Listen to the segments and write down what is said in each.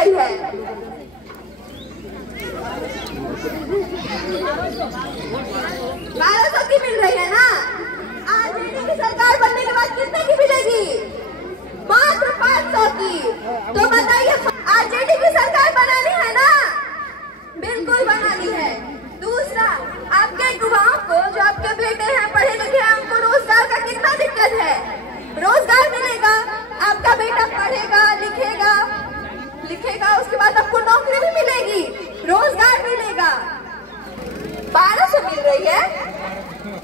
रही है। 1200 की मिल रही है ना। आरजेडी की सरकार बनने के बाद कितने की मिलेगी? मात्र 500 की। तो बताइए, आरजेडी की सरकार बनानी है ना? बिल्कुल बनानी है। दूसरा, आपके युवाओं को, जो आपके बेटे हैं पढ़े लिखे हैं, उनको रोजगार का कितना दिक्कत है? रोजगार मिलेगा, आपका बेटा पढ़ेगा लिखेगा, उसके बाद आपको नौकरी भी मिलेगी, रोजगार मिलेगा। 1200 मिल रही है,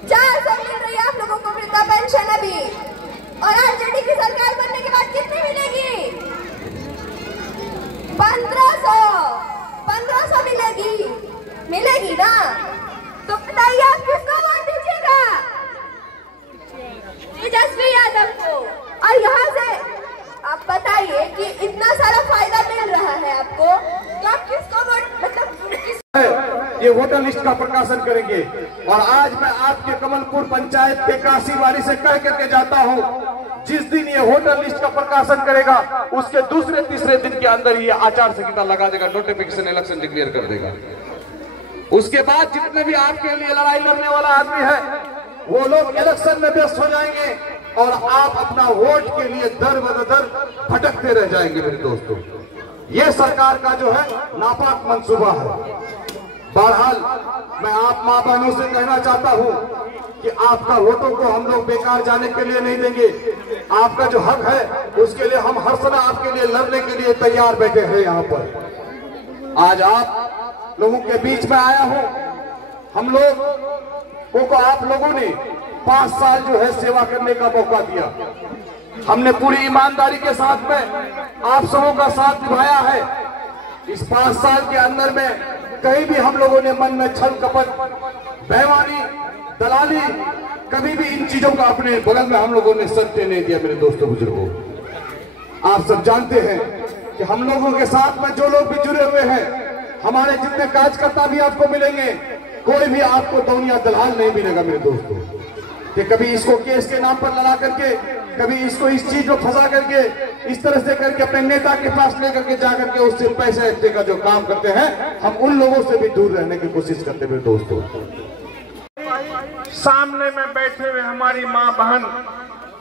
400 मिल रही है आप लोगों को वृद्धा पेंशन अभी। और आरजेडी की सरकार बनने के बाद कितनी मिलेगी? 1500 मिलेगी ना। तो बताइए, आप किसको वोट दीजिएगा? तेजस्वी यादव को। और यहाँ से आप बताइए कि इतना सारा फायदा मिल रहा है आपको, तो आप किसको वोट, मतलब ये वोटर लिस्ट का प्रकाशन करेंगे। और आज मैं आपके कमलपुर पंचायत के काशीवाड़ी से कह करके जाता हूँ, जिस दिन ये वोटर लिस्ट का प्रकाशन करेगा, उसके दूसरे तीसरे दिन के अंदर ये आचार संहिता लगा देगा, नोटिफिकेशन इलेक्शन डिक्लेयर कर देगा। उसके बाद जितने भी आपके लिए लड़ाई लड़ने वाला आदमी है, वो लोग इलेक्शन में व्यस्त हो जाएंगे और आप अपना वोट के लिए दर बदर भटकते रह जाएंगे। मेरे दोस्तों, ये सरकार का जो है नापाक मंसूबा है। बहरहाल मैं आप मां बहनों से कहना चाहता हूं कि आपका वोटों को हम लोग बेकार जाने के लिए नहीं देंगे। आपका जो हक है उसके लिए हम हर समय आपके लिए लड़ने के लिए तैयार बैठे हैं। यहाँ पर आज आप लोगों के बीच में आया हूं। हम लोग को आप लोगों ने 5 साल जो है सेवा करने का मौका दिया। हमने पूरी ईमानदारी के साथ में आप सबों का साथ निभाया है। इस 5 साल के अंदर में कहीं भी हम लोगों ने मन में छल कपट, बेईमानी, दलाली, कभी भी इन चीजों का अपने बगल में हम लोगों ने सत्य नहीं दिया। मेरे दोस्तों बुजुर्गों, आप सब जानते हैं कि हम लोगों के साथ में जो लोग भी जुड़े हुए हैं, हमारे जितने कार्यकर्ता भी आपको मिलेंगे, कोई भी आपको दौनिया दलाल नहीं मिलेगा। मेरे दोस्तों, कि कभी इसको केस के नाम पर लड़ा करके, कभी इसको इस चीज में फंसा करके, इस तरह से करके अपने नेता के पास लेकर के जाकर के उससे पैसे हटने का जो काम करते हैं, हम उन लोगों से भी दूर रहने की कोशिश करते हैं। मेरे दोस्तों, सामने में बैठे हुए हमारी माँ बहन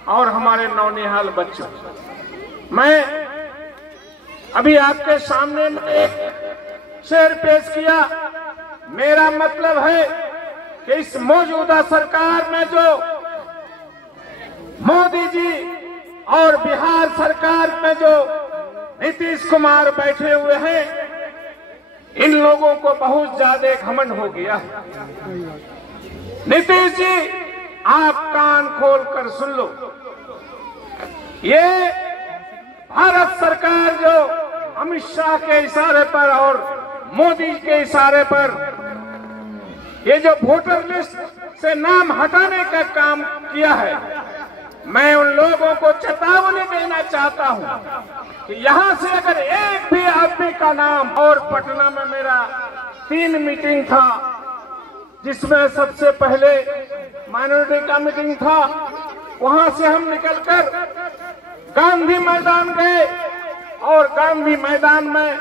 और हमारे नौनिहाल बच्चों, मैं अभी आपके सामने में एक शेर पेश किया। मेरा मतलब है कि इस मौजूदा सरकार में जो मोदी जी और बिहार सरकार में जो नीतीश कुमार बैठे हुए हैं, इन लोगों को बहुत ज्यादा घमंड हो गया। नीतीश जी, आप कान खोल कर सुन लो। ये भारत सरकार जो अमित शाह के इशारे पर और मोदी के इशारे पर ये जो वोटर लिस्ट से नाम हटाने का काम किया है, मैं उन लोगों को चेतावनी देना चाहता हूं कि यहां से अगर एक भी आदमी का नाम, और पटना में मेरा 3 मीटिंग था, जिसमें सबसे पहले माइनॉरिटी का मीटिंग था, वहां से हम निकलकर गांधी मैदान गए और गांधी मैदान में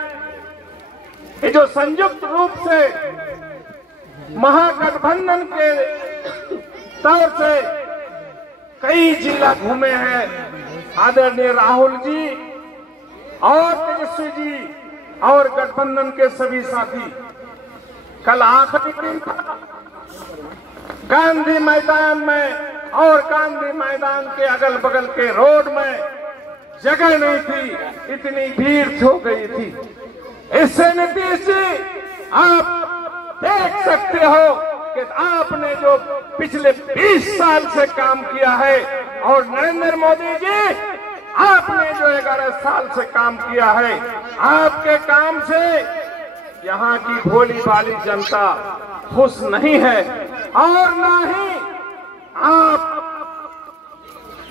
ये जो संयुक्त रूप से महागठबंधन के तौर से कई जिला घूमे हैं आदरणीय राहुल जी और तेजस्वी जी और गठबंधन के सभी साथी। कल आखिरी दिन था गांधी मैदान में, और गांधी मैदान के अगल बगल के रोड में जगह नहीं थी, इतनी भीड़ हो गई थी। इससे नीतीश जी, आप देख सकते हो कि आपने जो पिछले 20 साल से काम किया है, और नरेंद्र मोदी जी आपने जो 11 साल से काम किया है, आपके काम से यहाँ की भोली भाली जनता खुश नहीं है, और ना ही आप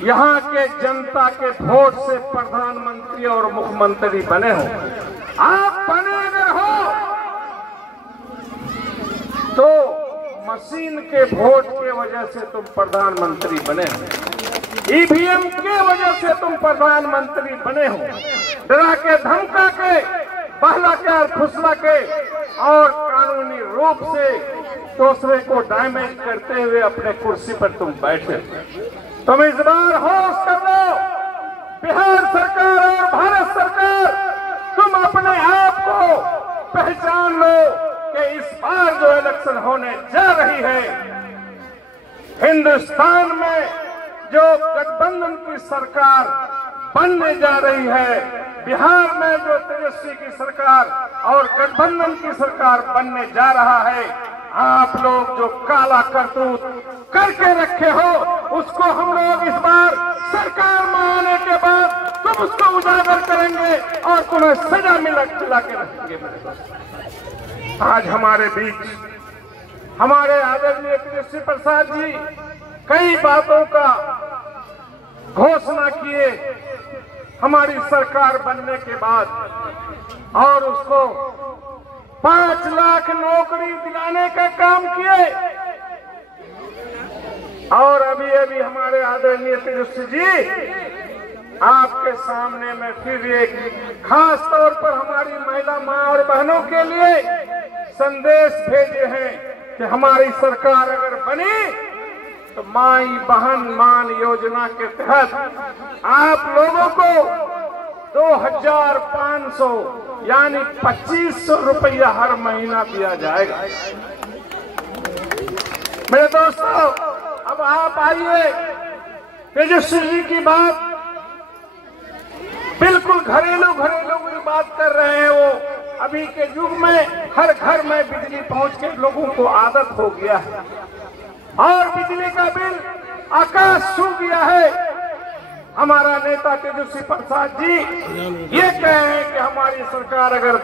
यहाँ के जनता के वोट से प्रधानमंत्री और मुख्यमंत्री बने हो। आप बने अगर हो तो मशीन के वोट के वजह से तुम प्रधानमंत्री बने हो, ईवीएम के वजह से तुम प्रधानमंत्री बने हो। डरा के धमका के हथियार फुसला के और कानूनी रूप से दूसरे को डैमेज करते हुए अपने कुर्सी पर तुम बैठे। तुम इस बार होश कर लो, बिहार सरकार और भारत सरकार, तुम अपने आप को पहचान लो कि इस बार जो इलेक्शन होने जा रही है, हिंदुस्तान में जो गठबंधन की सरकार बनने जा रही है, बिहार में जो तेजस्वी की सरकार और गठबंधन की सरकार बनने जा रहा है, आप लोग जो काला करतूत करके रखे हो उसको हम लोग इस बार सरकार में आने के बाद तुम उसको उजागर करेंगे और तुम्हें सजा मिला के रखेंगे। आज हमारे बीच हमारे आदरणीय तेजस्वी प्रसाद जी कई बातों का घोषणा किए हमारी सरकार बनने के बाद और उसको 5 लाख नौकरी दिलाने का काम किए। और अभी अभी हमारे आदरणीय तेजस्वी जी आपके सामने में फिर एक खास तौर पर हमारी महिला मां और बहनों के लिए संदेश भेजे हैं कि हमारी सरकार अगर बनी तो माई बहन मान योजना के तहत आप लोगों को 2500 यानी 2500 रुपया हर महीना दिया जाएगा। मेरे दोस्तों, अब आप आइए, तेजस्वी जी की बात बिल्कुल घरेलू की बात कर रहे हैं। वो अभी के युग में हर घर में बिजली पहुंच के लोगों को आदत हो गया है और बिजली का बिल आकाश छू गया है। हमारा नेता तेजस्वी प्रसाद जी ये कहे हैं कि हमारी सरकार अगर